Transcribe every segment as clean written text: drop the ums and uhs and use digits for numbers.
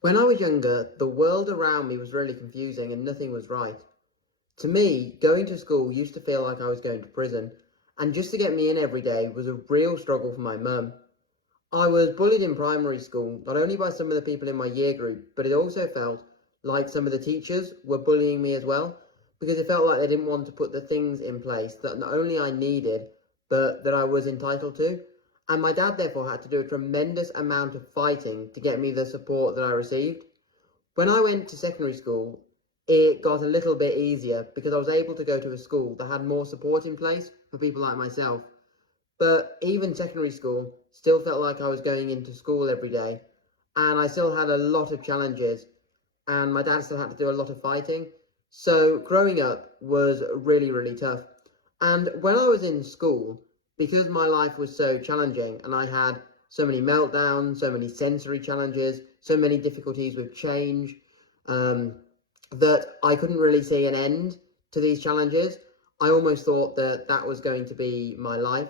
When I was younger, the world around me was really confusing and nothing was right. To me, going to school used to feel like I was going to prison, and just to get me in every day was a real struggle for my mum. I was bullied in primary school, not only by some of the people in my year group, but it also felt like some of the teachers were bullying me as well, because it felt like they didn't want to put the things in place that not only I needed, but that I was entitled to. And my dad therefore had to do a tremendous amount of fighting to get me the support that I received. When I went to secondary school, it got a little bit easier because I was able to go to a school that had more support in place for people like myself. But even secondary school still felt like I was going into school every day, and I still had a lot of challenges, and my dad still had to do a lot of fighting. So growing up was really, really tough. And when I was in school, because my life was so challenging and I had so many meltdowns, so many sensory challenges, so many difficulties with change, um, that I couldn't really see an end to these challenges. I almost thought that that was going to be my life.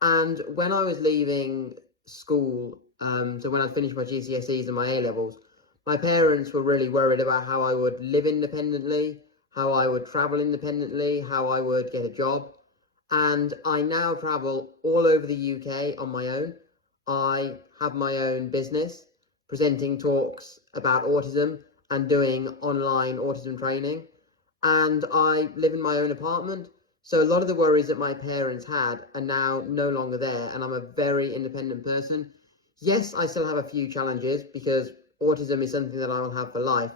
And when I was leaving school, so when I'd finished my GCSEs and my A levels, my parents were really worried about how I would live independently, how I would travel independently, how I would get a job. And I now travel all over the UK on my own. I have my own business, presenting talks about autism and doing online autism training. And I live in my own apartment. So a lot of the worries that my parents had are now no longer there, and I'm a very independent person. Yes, I still have a few challenges because autism is something that I will have for life,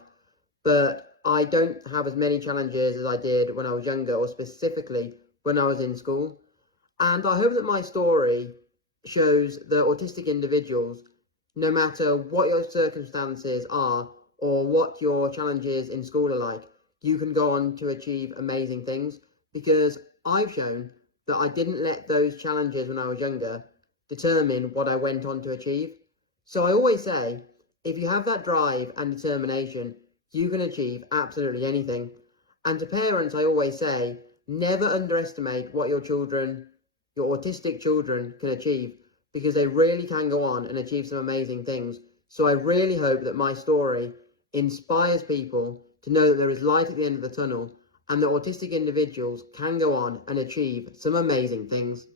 but I don't have as many challenges as I did when I was younger, or specifically when I was in school. And I hope that my story shows that autistic individuals, no matter what your circumstances are or what your challenges in school are like, you can go on to achieve amazing things, because I've shown that I didn't let those challenges when I was younger determine what I went on to achieve. So I always say, if you have that drive and determination, you can achieve absolutely anything. And to parents, I always say, never underestimate what your autistic children can achieve, because they really can go on and achieve some amazing things. So I really hope that my story inspires people to know that there is light at the end of the tunnel, and that autistic individuals can go on and achieve some amazing things.